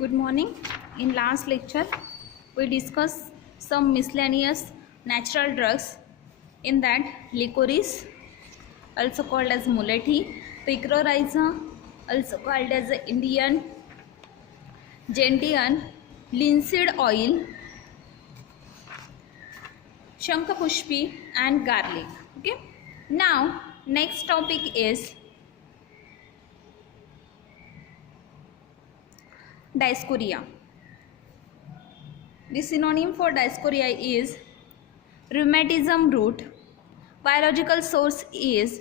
Good morning. In last lecture, we discussed some miscellaneous natural drugs. In that, licorice, also called as mulethi, picrorhiza, also called as Indian gentian, linseed oil, shankapushpi, and garlic. Okay. Now, next topic is Dioscorea. The synonym for Dioscorea is rheumatism root. Biological source is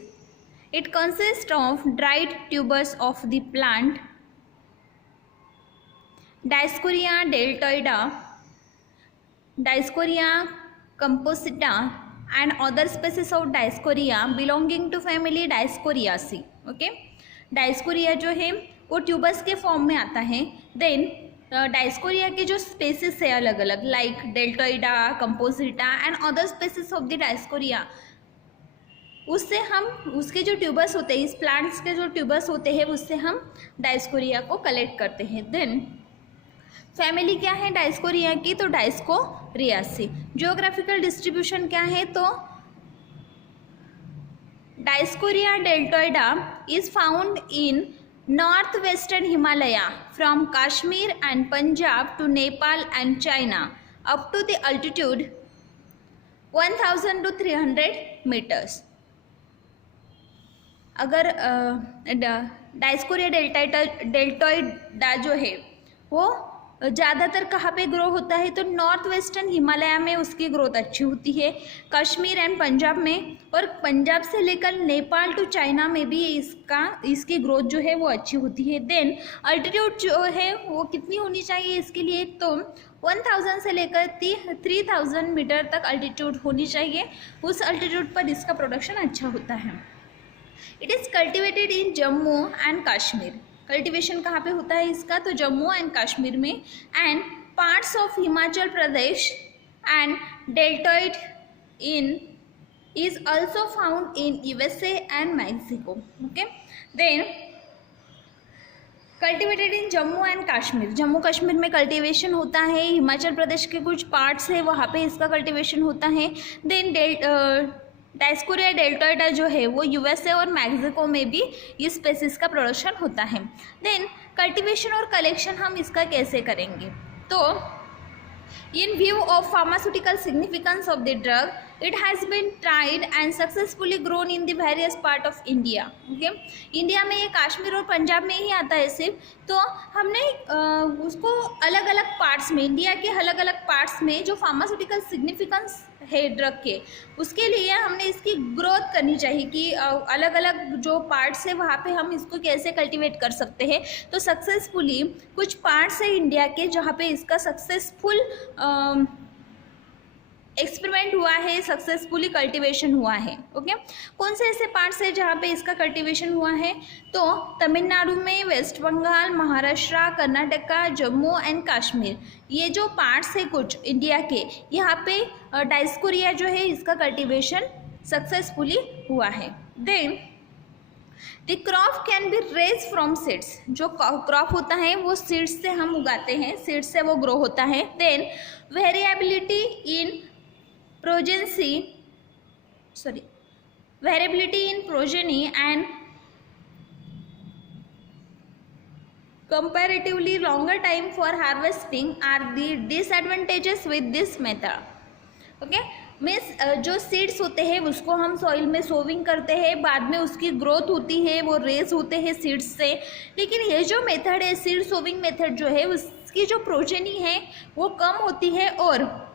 it consists of dried tubers of the plant Dioscorea deltoida, Dioscorea composita, and other species of Dioscorea belonging to family Dioscoreaceae. Okay, Dioscorea जो है वो tubers के form में आता है. Then Dioscorea के जो spaces है अलग अलग like deltoidea, composita and other species of the Dioscorea, उससे हम उसके जो ट्यूबर्स होते हैं, इस प्लांट्स के जो ट्यूबर्स होते हैं उससे हम डायस्कोरिया को कलेक्ट करते हैं. देन फैमिली क्या है डायस्कोरिया की, तो डायस्कोरियासी. जियोग्राफिकल डिस्ट्रीब्यूशन क्या है, तो Dioscorea deltoidea is found in north western Himalaya from Kashmir and Punjab to Nepal and China up to the altitude 1000 to 300 metres. अगर डायस्कोरिया डेल्टोइडा जो है वो ज़्यादातर कहाँ पे ग्रो होता है, तो नॉर्थ वेस्टर्न हिमालय में उसकी ग्रोथ अच्छी होती है, कश्मीर एंड पंजाब में, और पंजाब से लेकर नेपाल टू चाइना में भी इसकी ग्रोथ जो है वो अच्छी होती है. देन अल्टीट्यूड जो है वो कितनी होनी चाहिए इसके लिए, तो 1000 से लेकर 3000 मीटर तक अल्टीट्यूड होनी चाहिए. उस अल्टीट्यूड पर इसका प्रोडक्शन अच्छा होता है. It is cultivated in Jammu and Kashmir. Cultivation कहाँ पे होता है इसका, तो जम्मू एंड कश्मीर में, and parts of Himachal Pradesh and deltoid in is also found in USA and Mexico. Okay, then cultivated in Jammu and Kashmir. Jammu Kashmir में कल्टिवेशन होता है, हिमाचल प्रदेश के कुछ पार्ट्स है वहाँ पे इसका कल्टिवेशन होता है. देन डायस्कोरिया डेल्टोइडा जो है वो यूएसए और मैक्सिको में भी इस स्पेसिस का प्रोडक्शन होता है. देन कल्टीवेशन और कलेक्शन हम इसका कैसे करेंगे, तो in view of pharmaceutical significance of the drug it has been tried and successfully grown in the various part of India. Okay, India में ये कश्मीर और पंजाब में ही आता है सिर्फ, तो हमने उसको अलग अलग पार्ट्स में, इंडिया के अलग अलग पार्ट्स में जो फार्मास्यूटिकल सिग्निफिकेंस है ड्रग के, उसके लिए हमने इसकी ग्रोथ करनी चाहिए कि अलग अलग जो पार्ट्स है वहाँ पे हम इसको कैसे कल्टीवेट कर सकते हैं. तो सक्सेसफुली कुछ पार्ट्स है इंडिया के जहाँ पे इसका सक्सेसफुल एक्सपेरिमेंट हुआ है, सक्सेसफुली कल्टीवेशन हुआ है. ओके, कौन से ऐसे पार्ट्स है जहाँ पे इसका कल्टीवेशन हुआ है, तो तमिलनाडु में, वेस्ट बंगाल, महाराष्ट्र, कर्नाटका, जम्मू एंड कश्मीर, ये जो पार्ट्स है कुछ इंडिया के, यहाँ पे डायस्कोरिया जो है इसका कल्टीवेशन सक्सेसफुली हुआ है. Then the crop can be raise from seeds. जो क्रॉप होता है वो सीड्स से हम उगाते हैं, सीड्स से वो ग्रो होता है. Then variability in variability in progeny and comparatively longer time for harvesting are the disadvantages with this method. Okay, means जो सीड्स होते हैं उसको हम सॉइल में सोविंग करते हैं, बाद में उसकी ग्रोथ होती है, वो रेज होते हैं सीड्स से. लेकिन ये जो मेथड है सीड सोविंग मेथड जो है उसकी जो प्रोजेनी है वो कम होती है और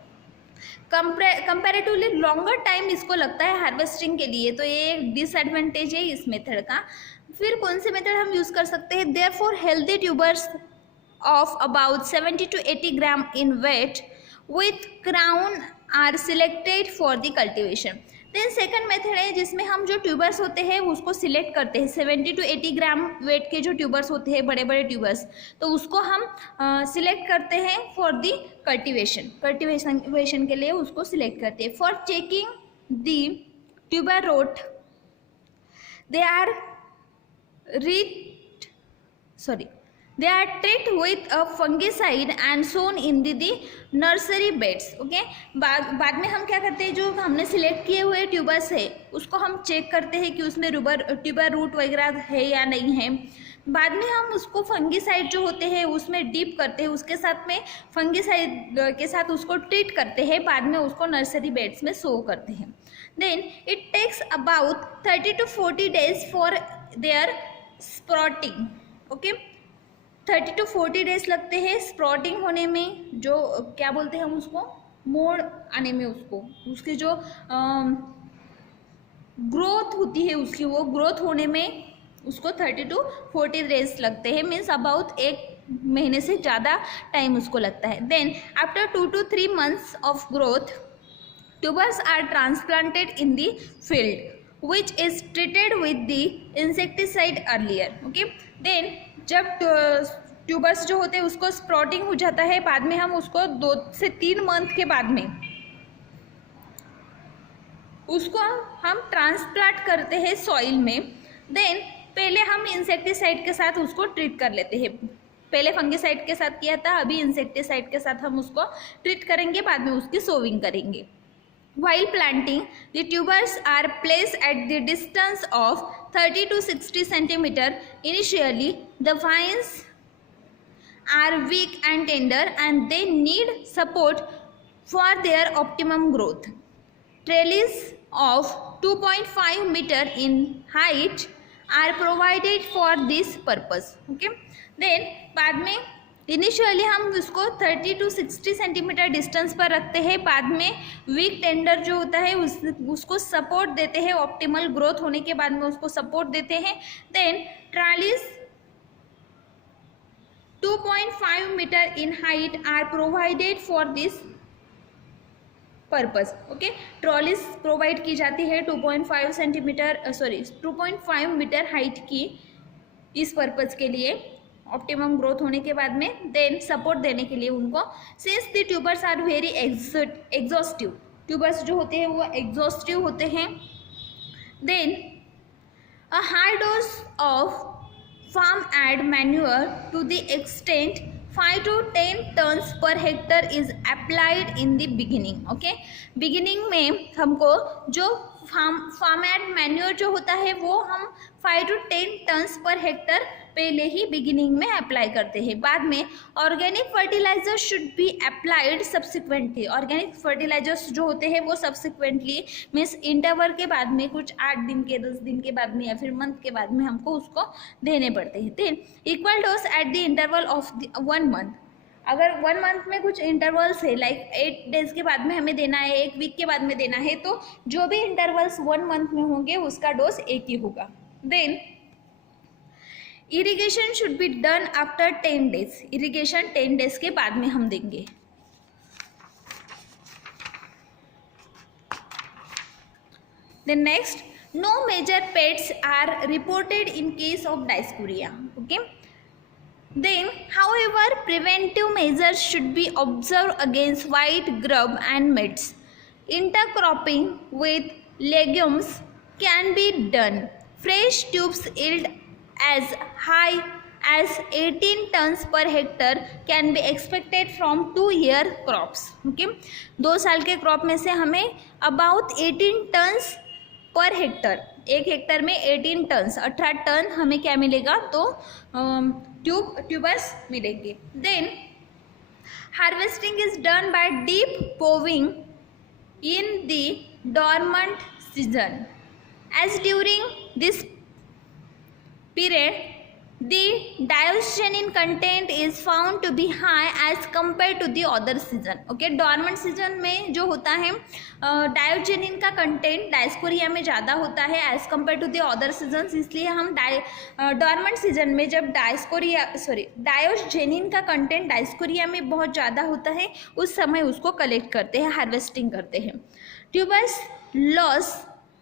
कंपैरेटिवली लॉन्गर टाइम इसको लगता है हार्वेस्टिंग के लिए. तो ये एक डिसएडवांटेज है इस मेथड का. फिर कौन से मेथड हम यूज़ कर सकते हैं, therefore healthy tubers of about 70 to 80 gram in weight with crown are selected for the cultivation. Then second method है जिसमें हम जो ट्यूबर्स होते हैं उसको सिलेक्ट करते हैं, 70 to 80 ग्राम वेट के जो ट्यूबर्स होते हैं बड़े बड़े ट्यूबर्स, तो उसको हम सिलेक्ट करते हैं फॉर दी कल्टिवेशन के लिए उसको सिलेक्ट करते हैं. For checking the tuber rot they are They are treated with a fungicide and sown in the nursery beds. Okay, बाद में हम क्या करते हैं, जो हमने सिलेक्ट किए हुए ट्यूबर्स है उसको हम चेक करते हैं कि उसमें ट्यूबर रूट वगैरह है या नहीं है। बाद में हम उसको फंगीसाइड जो होते हैं उसमें डीप करते हैं, उसके साथ में फंगीसाइड के साथ उसको ट्रीट करते हैं, बाद में उसको नर्सरी बेड्स में सो करते हैं। Then it takes about 30 to 40 days for their sprouting. Okay, 30 to 40 days लगते हैं स्प्रॉटिंग होने में, जो क्या बोलते हैं हम उसको, मोड़ आने में, उसकी जो ग्रोथ होती है उसकी, वो ग्रोथ होने में उसको 30 to 40 डेज लगते हैं, मीन्स अबाउट 1 महीने से ज़्यादा टाइम उसको लगता है। Then after 2 to 3 months of growth tubers are transplanted in the field which is treated with the insecticide earlier. Okay, then जब ट्यूबर्स जो होते हैं उसको स्प्रॉटिंग हो जाता है, बाद में हम उसको 2 से 3 मंथ के बाद में उसको हम ट्रांसप्लांट करते हैं सॉइल में। देन पहले हम इंसेक्टिसाइड के साथ उसको ट्रीट कर लेते हैं, पहले फंगीसाइड के साथ किया था, अभी इंसेक्टिसाइड के साथ हम उसको ट्रीट करेंगे, बाद में उसकी सोविंग करेंगे। While planting, the tubers are placed at the distance of 30 to 60 centimeter. Initially, the vines are weak and tender and they need support for their optimum growth. Trellis of 2.5 meter in height are provided for this purpose. Okay, then बाद में initially हम उसको 30 to 60 centimetre distance पर रखते हैं, बाद में week tender जो होता है उसको सपोर्ट देते हैं, ऑप्टिमल ग्रोथ होने के बाद में उसको सपोर्ट देते हैं। Then trolleys 2.5 metre in height are provided for this purpose. Okay, trolleys provide की जाती है 2.5 सेंटीमीटर 2.5 मीटर हाइट की इस पर्पस के लिए, ऑप्टिमम ग्रोथ होने के बाद में। देन सपोर्ट देने के लिए उनको, since the tubers are very exhaustive, tubers जो होते हैं वो एग्जॉस्टिव होते हैं। Then a high dose of farm yard manure to the extent 5 to 10 tons per hectare is applied in the beginning. Okay, beginning में हमको जो फार्म एड मैन्यूअर जो होता है वो हम 5 to 10 टन्स पर हेक्टर पहले ही बिगिनिंग में अप्लाई करते हैं। बाद में organic fertiliser should be applied subsequently, organic fertilisers जो होते हैं वो सब्सिक्वेंटली मीन्स इंटरवल के बाद में, कुछ 8 दिन के 10 दिन के बाद में या फिर मंथ के बाद में हमको उसको देने पड़ते हैं। Than equal dose at the interval of 1 month, अगर 1 month में कुछ इंटरवल्स है, लाइक 8 डेज के बाद में हमें देना है, 1 वीक के बाद में देना है, तो जो भी इंटरवल्स 1 month में होंगे उसका डोज एक ही होगा। Then irrigation should be done after 10 days, irrigation 10 days के बाद में हम देंगे। Then next, no major pests are reported in case of Dioscorea. Okay. Then, however, preventive measures should be observed against white grub and midges. Intercropping with legumes can be done. Fresh tubes yield as high as 18 tons per hectare can be expected from 2-year crops. Okay, 2 साल के crop में से हमें about 18 tons per hectare, 1 Hector में 18 turns 18 ton हमें क्या मिलेगा, तो ट्यूबर्स मिलेंगे। Then harvesting is done by deep ploughing in the dormant season, as during this period the diosgenin content is found to be high as compared to the other season. Okay, dormant season में जो होता है diosgenin का content Dioscorea में ज़्यादा होता है as compare to the other seasons, इसलिए हम डॉर्मेंट सीजन में जब डायोजेनिन का कंटेंट डायस्कोरिया में बहुत ज़्यादा होता है उस समय उसको कलेक्ट करते हैं, हार्वेस्टिंग करते हैं। Tubers loss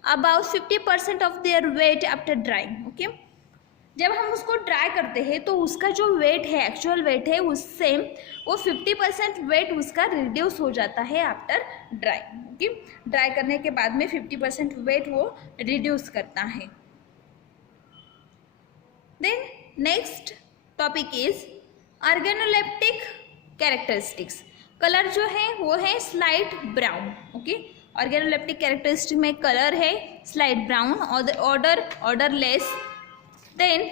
about 50% of their weight after drying. Okay, जब हम उसको ड्राई करते हैं तो उसका जो वेट है, एक्चुअल वेट है, उससे वो 50% वेट उसका रिड्यूस हो जाता है आफ्टर ड्राई। ओके, ड्राई करने के बाद में 50% वेट वो रिड्यूस करता है। Then next topic is organoleptic characteristics. Colour जो है वो है slight brown. Okay, organoleptic characteristic में कलर है slight brown, odourless, then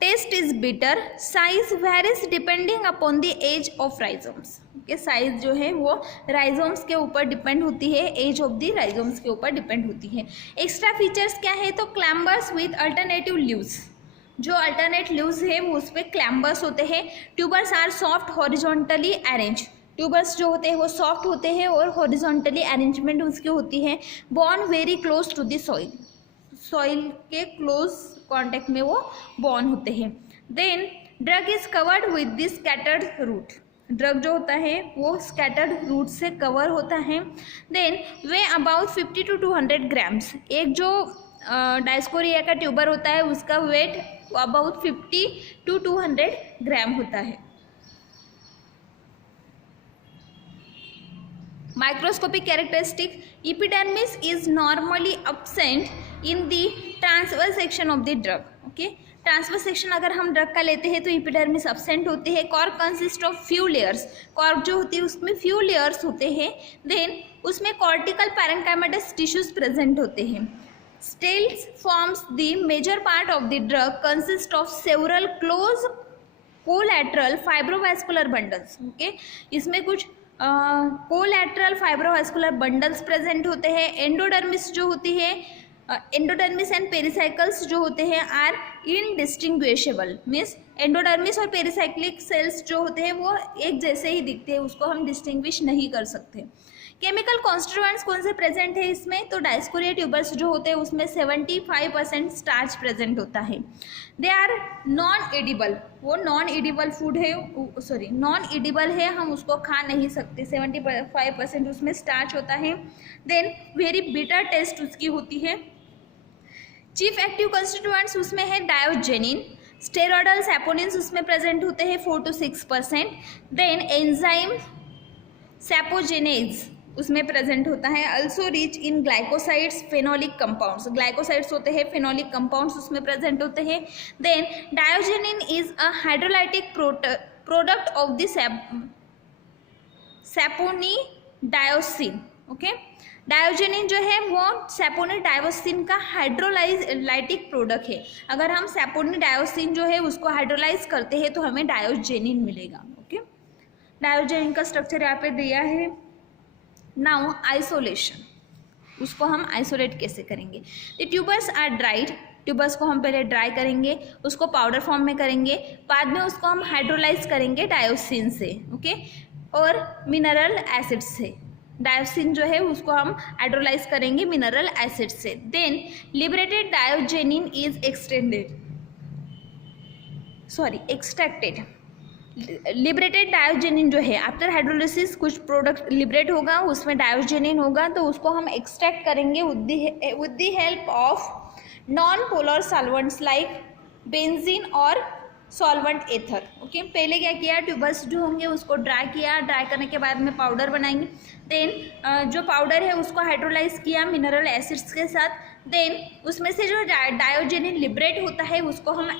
taste is bitter, size varies depending upon the age of rhizomes. Okay, size जो है वो राइजोम्स के ऊपर डिपेंड होती है, एज ऑफ द राइजोम्स के ऊपर डिपेंड होती है। एक्स्ट्रा फीचर्स क्या है, तो क्लैम्बर्स विद अल्टरनेटिव लीव्स, जो अल्टरनेट लीव्स है वो उस पर क्लैम्बर्स होते हैं। Tubers are soft horizontally arrange, tubers जो होते हैं वो सॉफ्ट होते हैं और हॉरिजॉन्टली अरेंजमेंट उसकी होती है। Born very close to the soil, soil के क्लोज कॉन्टेक्ट में वो बॉर्न होते हैं। Then drug is covered with the scattered root, drug जो होता है वो स्कैटर्ड रूट से कवर होता है। Then weigh about 50 to 200 grams, एक जो डायस्कोरिया का ट्यूबर होता है उसका वेट अबाउट 50 to 200 ग्राम होता है। Microscopic characteristic, epidermis is normally absent in the transverse section of the drug. Okay, transverse section अगर हम ड्रग का लेते हैं तो एपिडर्मिस एब्सेंट होती है। Cork consist of few layers, cork जो होती है उसमें फ्यू लेयर्स होते हैं। देन उसमें कॉर्टिकल पैरेन्काइमेटस टिश्यूज प्रेजेंट होते हैं। Steles forms the major part of the drug, consist of several close collateral fibrovascular bundles. Okay, इसमें कुछ कोलैटरल फाइब्रोवास्कुलर बंडल्स प्रेजेंट होते हैं। एंडोडर्मिस जो होती है, एंडोडर्मिस एंड पेरिसाइकल्स जो होते हैं आर इनडिस्टिंग्विशेबल, मीन्स एंडोडर्मिस और पेरिसाइक्लिक सेल्स जो होते हैं वो एक जैसे ही दिखते हैं, उसको हम डिस्टिंग्विश नहीं कर सकते। केमिकल कॉन्स्टिट्यूएंट्स कौन से प्रेजेंट है इसमें, तो डायस्कोरिया ट्यूबर्स जो होते हैं उसमें 75% स्टार्च प्रेजेंट होता है। दे आर नॉन एडिबल, वो नॉन एडिबल फूड है, सॉरी नॉन एडिबल है, हम उसको खा नहीं सकते। 75% उसमें स्टार्च होता है। देन वेरी बिटर टेस्ट उसकी होती है। चीफ एक्टिव कंस्टिट्यूएंट्स उसमें है डायोजेनिन, स्टेरॉयडल सैपोनिन्स उसमें प्रेजेंट होते हैं 4 to 6%। देन एंजाइम सैपोजेनेज उसमें प्रेजेंट होता है। Also rich in glycosides, phenolic compounds, glycosides होते हैं, फेनोलिक कंपाउंड्स उसमें प्रेजेंट होते हैं। Then diosgenin is a hydrolytic product of the saponin dioscin. Okay, diosgenin जो है वो सैपोनिडायोसिन का हाइड्रोलाइटिक प्रोडक्ट है। अगर हम सैपोनिडायोसिन जो है उसको हाइड्रोलाइज करते हैं तो हमें डायोजेनिन मिलेगा। ओके, डायोजेनिन का स्ट्रक्चर यहाँ पे दिया है। नाउ आइसोलेशन, उसको हम आइसोलेट कैसे करेंगे। The tubers are dried, tubers को हम पहले ड्राई करेंगे, उसको पाउडर फॉर्म में करेंगे, बाद में उसको हम हाइड्रोलाइज करेंगे डायोसिन से। ओके, और मिनरल एसिड से, डायोसिन जो है उसको हम हाइड्रोलाइज करेंगे मिनरल एसिड से। Then liberated diosgenin is extracted. Liberated diosgenin जो है आफ्टर हाइड्रोलिसिस कुछ प्रोडक्ट लिबरेट होगा, उसमें डायोजेनिन होगा, तो उसको हम एक्सट्रैक्ट करेंगे with the help of non polar solvents like benzene और सॉल्वेंट एथर। ओके, पहले क्या किया, ट्यूबर्स जो होंगे उसको ड्राई किया, ड्राई करने के बाद में पाउडर बनाएंगे। देन जो पाउडर है उसको हाइड्रोलाइज किया मिनरल एसिड्स के साथ। देन उसमें से जो डायोजेनिन लिबरेट होता है उसको हम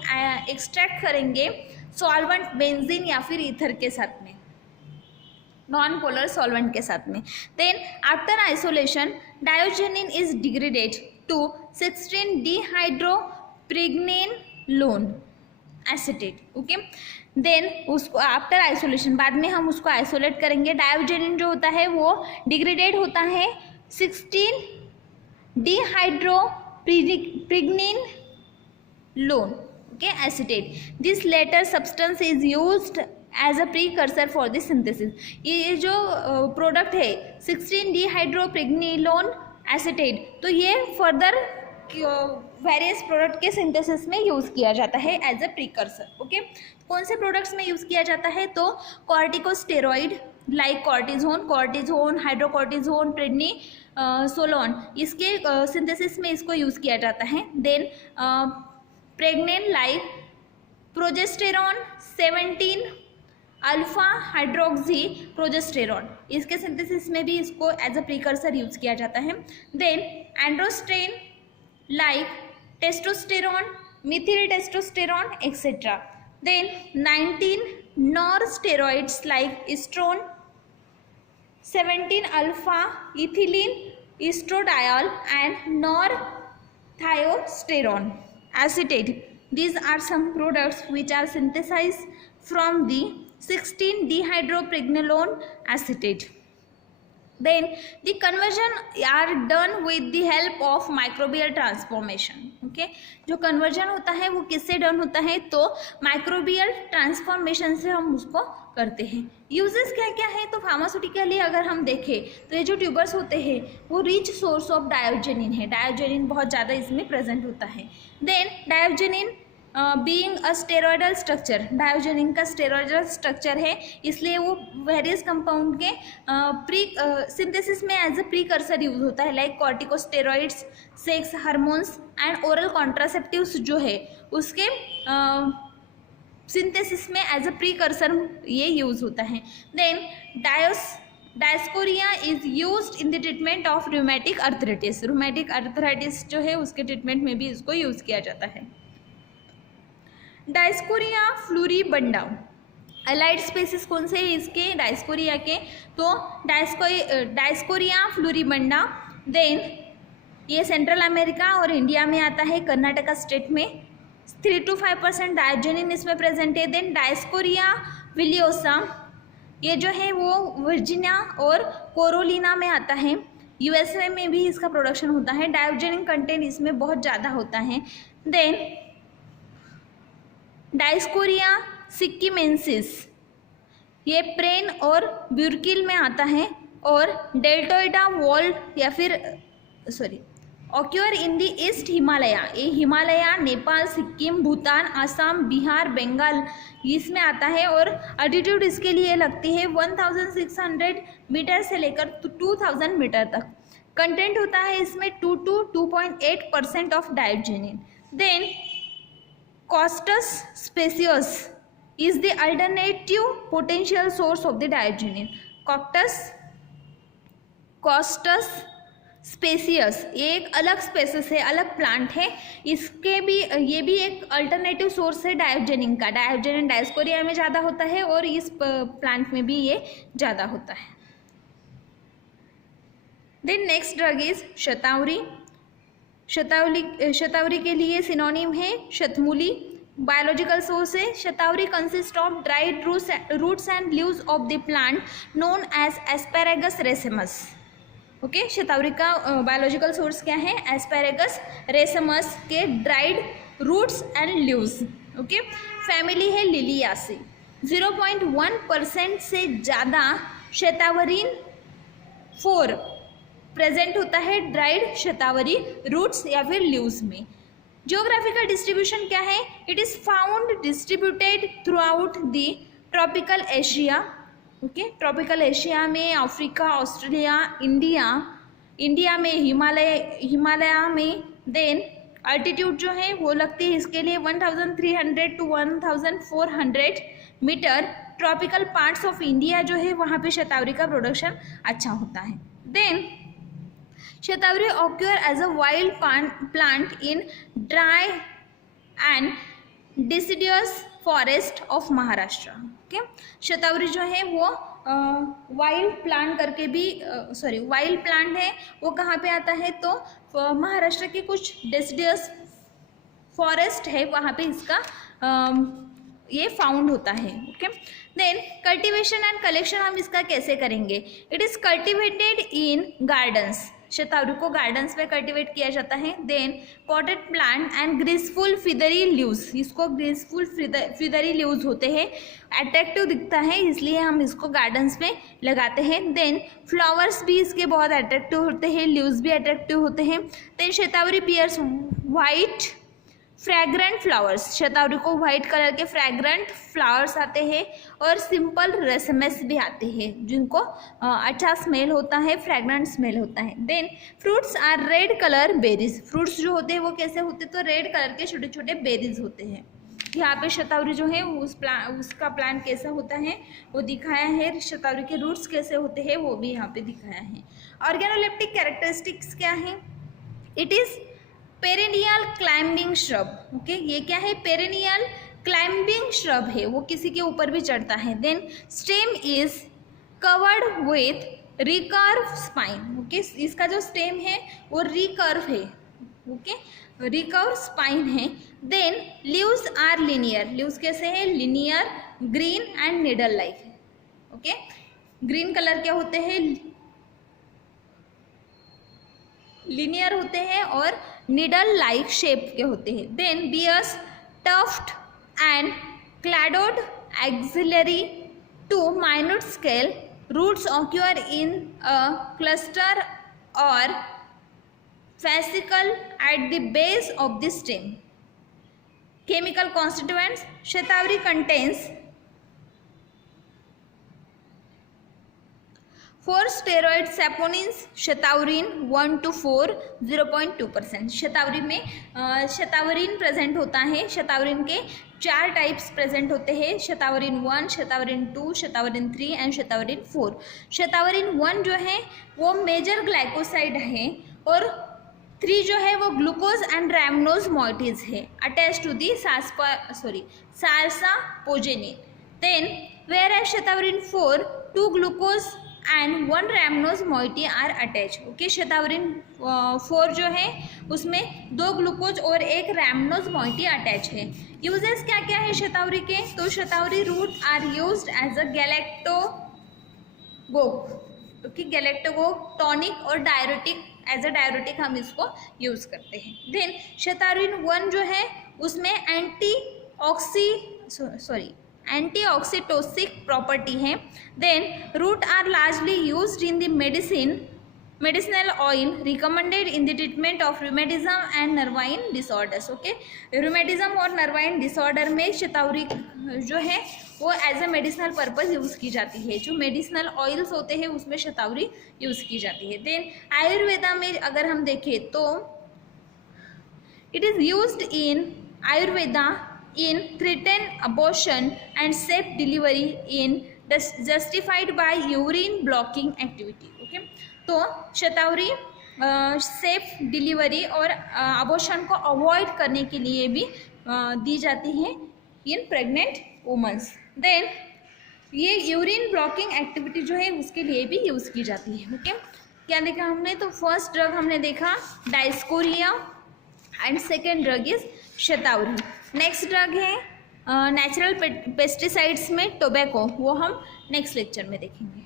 एक्सट्रैक्ट करेंगे सॉल्वेंट बेंजीन या फिर ईथर के साथ में, नॉन पोलर सॉल्वेंट के साथ में। Then after isolation diosgenin is degraded to 16 dehydropregnenolone acetate. Okay, then उसको आफ्टर आइसोलेशन बाद में हम उसको आइसोलेट करेंगे। डायोजेनिन जो होता है वो डिग्रेडेड होता है 16 डिहाइड्रोप्रिग्नेनलोन acetate. This later substance is used as a precursor for the synthesis. ये जो प्रोडक्ट है 16 डिहाइड्रोप्रिग्नेनलोन एसिटेट, तो ये फर्दर वेरियस प्रोडक्ट के सिंथेसिस में यूज़ किया जाता है एज अ प्रीकर्सर। ओके, कौन से प्रोडक्ट्स में यूज़ किया जाता है, तो corticosteroid like cortisone, hydrocortisone, prednisolone, इसके सिंथेसिस में इसको यूज़ किया जाता है। Then pregnane like progesterone 17 alpha hydroxy progesterone, इसके सिंथेसिस में भी इसको एज अ प्रीकर्सर यूज किया जाता है। Then androstane like testosterone, methyl testosterone, etc. Then 19 non-steroids like estrone, 17 alpha ethylene estradiol and northiosterone acetate. These are some products which are synthesized from the 16 dehydropregnolone acetate. Then the conversion are done with the help of microbial transformation. okay, जो conversion होता है वो किससे done होता है, तो microbial transformation से हम उसको करते हैं. यूजेस क्या क्या है, तो फार्मास्यूटिकली अगर हम देखें तो ये जो ट्यूबर्स होते हैं वो रिच सोर्स ऑफ डायोजेनिन है. डायोजेनिन बहुत ज़्यादा इसमें प्रेजेंट होता है. Then diosgenin being a steroidal structure, diosgenin का स्टेरॉयडल स्ट्रक्चर है, इसलिए वो वेरियस कंपाउंड के प्री सिंथेसिस में एज अ प्रीकर्सर यूज होता है, like corticosteroids, sex hormones and oral contraceptives जो है उसके सिंथेसिस में एज अ प्रीकर्सर ये यूज होता है. Then Dioscorea is used in the treatment of rheumatic arthritis. Rheumatic arthritis जो है उसके ट्रीटमेंट में भी इसको यूज किया जाता है. डायस्कोरिया फ्लोरिबंडा, अलाइड स्पेसिस कौन से हैं इसके, डायस्कोरिया के, तो डायस्कोरिया फ्लोरिबंडा. देन ये सेंट्रल अमेरिका और इंडिया में आता है, कर्नाटका स्टेट में. 3 to 5% डायोजेनिन इसमें प्रेजेंट है. देन डायस्कोरिया विलियोसा, ये जो है वो वर्जीनिया और कोरोलिना में आता है. यूएसए में भी इसका प्रोडक्शन होता है. डायोजेनिन कंटेंट इसमें बहुत ज़्यादा होता है. देन डायस्कोरिया सिक्किमेंसिस, ये प्रेन और ब्यूरकिल में आता है. और डेल्टोइडा वॉल या फिर occur in the east Himalaya, ये हिमालया, नेपाल, सिक्किम, भूटान, आसाम, बिहार, बंगाल इसमें आता है. और अल्टीट्यूड इसके लिए लगती है 1600 मीटर से लेकर 2000 मीटर तक. कंटेंट होता है इसमें 2 to 2.8% of diosgenin. Then Costus species is the alternative potential source of the diagenin. Costus species ये एक अलग स्पेसिस है, अलग प्लांट है. इसके भी ये भी एक अल्टरनेटिव सोर्स है डायोजेनिन का. डायोजेनिन डायस्कोरिया में ज़्यादा होता है और इस प्लांट में भी ये ज़्यादा होता है. Then next drug is shatavari. Shatavari के लिए सिनोनिम है शतमूली. बायोलॉजिकल सोर्स है. Shatavari consist of dried roots and leaves of the plant known as asparagus racemosus. Okay, shatavari का बायोलॉजिकल सोर्स क्या है, एस्पेरेगस रेसेमस के dried roots and leaves. Okay, family है Liliaceae. 0.1% से ज़्यादा शतावरीन 4 प्रेजेंट होता है ड्राइड शतावरी रूट्स या फिर लीव्स में. जियोग्राफिकल डिस्ट्रीब्यूशन क्या है, it is found distributed through out the tropical Asia. Okay, tropical Asia में, अफ्रीका, ऑस्ट्रेलिया, इंडिया में, हिमालय में. देन अल्टीट्यूड जो है वो लगती है इसके लिए 1300 to 1400 metre. Tropical parts of India जो है वहाँ पे शतावरी का प्रोडक्शन अच्छा होता है. Then Shatavari occur as a wild plant in dry and deciduous forest of Maharashtra. Okay, shatavari जो है वो वाइल्ड प्लांट करके भी वाइल्ड प्लांट है. वो कहाँ पे आता है, तो महाराष्ट्र के कुछ डेसिडियस फॉरेस्ट है वहाँ पे इसका ये फाउंड होता है. Okay, then cultivation and collection हम इसका कैसे करेंगे. It is cultivated in gardens. Shatavari को गार्डन्स में कल्टीवेट किया जाता है. Then potted plant and graceful feathery leaves, इसको ग्रेसफुल फिदरी लीव्स होते हैं, अट्रैक्टिव दिखता है इसलिए हम इसको गार्डन्स में लगाते हैं. देन फ्लावर्स भी इसके बहुत अट्रैक्टिव होते हैं, लीव्स भी अट्रैक्टिव होते हैं. देन शतावरी पियर्स वाइट फ्रैग्रेंट फ्लावर्स, शतावरी को वाइट कलर के फ्रैग्रेंट फ्लावर्स आते हैं और सिंपल रेसमस भी आते हैं जिनको अच्छा स्मेल होता है, फ्रैग्रेंट स्मेल होता है. Then fruits are red colour berries. Fruits जो होते हैं वो कैसे होते हैं, तो रेड कलर के छोटे छोटे बेरीज होते हैं. यहाँ पे शतावरी जो है उसका प्लांट कैसा होता है वो दिखाया है. शतावरी के रूट्स कैसे होते हैं वो भी यहाँ पे दिखाया है. ऑर्गेनोलेप्टिक कैरेक्टरिस्टिक्स क्या है, it is perennial climbing shrub, okay, ये क्या है, पेरेनियल क्लाइंबिंग श्रब है, वो किसी के ऊपर भी चढ़ता है। Then stem is covered with recurve spine, okay, इसका जो स्टेम है वो रिकर्व है, ओके, रिकर्व स्पाइन है। Then leaves are linear, leaves कैसे है, linear, green and needle like, okay, green colour के होते हैं, लिनियर होते हैं और निडल लाइक शेप के होते हैं। Then bears tuft and cladode axillary to minute scale, roots occur in a cluster or fascicle at the base of the stem. Chemical constituents, Shatavari contains 4 steroid saponins, Shataurine 1 to 4 0.2%। शतावरी में शतावरीन present होता है, शतावरीन के 4 types present होते हैं, शतावरीन 1, शतावरीन 2, शतावरीन 3 and शतावरीन 4। शतावरीन 1 जो है वो major glycoside है और 3 जो है वो ग्लूकोज एंड रैमनोज मॉइटीज है attach to the sarsapogenin. Then whereas shatavarin 4 2 glucose and 1 rhamnose moiety are attach, okay, shatavarin 4 जो है उसमें 2 ग्लूकोज और 1 रैमनोज मॉइटी अटैच है। यूजेस क्या क्या है शतावरी के, तो shatavari root are used as a galactagogue, okay, galactagogue, tonic और डायरेटिक, एज अ डायरेटिक हम इसको यूज़ करते हैं। देन शतावरीन 1 जो है उसमें एंटीऑक्सीटोसिक प्रॉपर्टी है। Then root are largely used in the medicinal oil recommended in the treatment of rheumatism and nervine disorders, okay, rheumatism और नर्वाइन डिसऑर्डर में शतावरी जो है वो as a medicinal purpose use की जाती है, जो मेडिसिनल ऑयल्स होते हैं उसमें शतावरी यूज़ की जाती है। देन आयुर्वेदा में अगर हम देखें तो it is used in Ayurveda in threatened abortion and safe delivery in justified by urine blocking activity, okay, तो शतावरी सेफ डिलीवरी और अबॉर्शन को अवॉइड करने के लिए भी दी जाती है इन प्रेग्नेंट वुमेन्स। देन ये यूरिन ब्लॉकिंग एक्टिविटी जो है उसके लिए भी यूज़ की जाती है, ओके। क्या देखा हमने, तो फर्स्ट ड्रग हमने देखा Dioscorea and second drug is shatavari. Next drug है नेचुरल पेस्टिसाइड्स में टोबैको, वो हम नेक्स्ट लेक्चर में देखेंगे।